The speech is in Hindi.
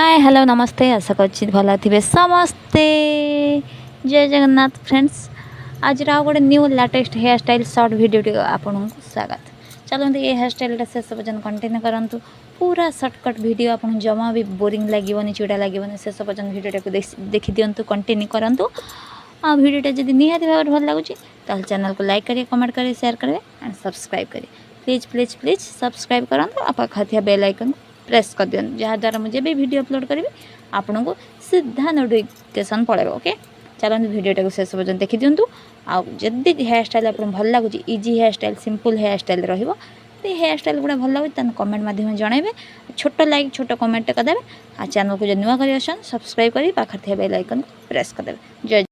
हाय हेलो नमस्ते आशा करछि भल थे समस्ते। जय जगन्नाथ फ्रेंड्स। आज गोटे new latest hairstyle short video आपन स्वागत। चलते ये हेयर स्टाइल शेष पर्यटन कंटिन्यू करूँ। पूरा सर्टकट वीडियो आपन जमा भी बोरिंग लगे चिड़ा लगे शेष पर्यटन वीडियो देखी दिंतु कंटिन्यू करूँ। आ वीडियोटा जब निहाती भाव भल लगुच तो चैनल को लाइक करें, कमेंट करें, शेयर करें एंड सब्सक्राइब करें। प्लीज प्लीज प्लीज सब्सक्राइब करूँ और पाखा बेल आइकन प्रेस कर दिखाँ जहाँद्वारा मुझे भी वीडियो अपलोड करी आपन को सीधा नोटिफिकेशन पड़ेगा। ओके चलते वीडियोटा को शेष पर्यटन देखी दिंतु। आदि हेयर स्टाइल आप भल लगुच easy hairstyle simple hairstyle रही हेयर स्टाइल गुड़ा भल लगुच कमेंट माध्यम जनइबे। छोट लाइक छोट कमेंट करदे। आ चैनल को जो नुआ कर सब्सक्राइब करी पाखर बेल आइकन प्रेस करदे। जय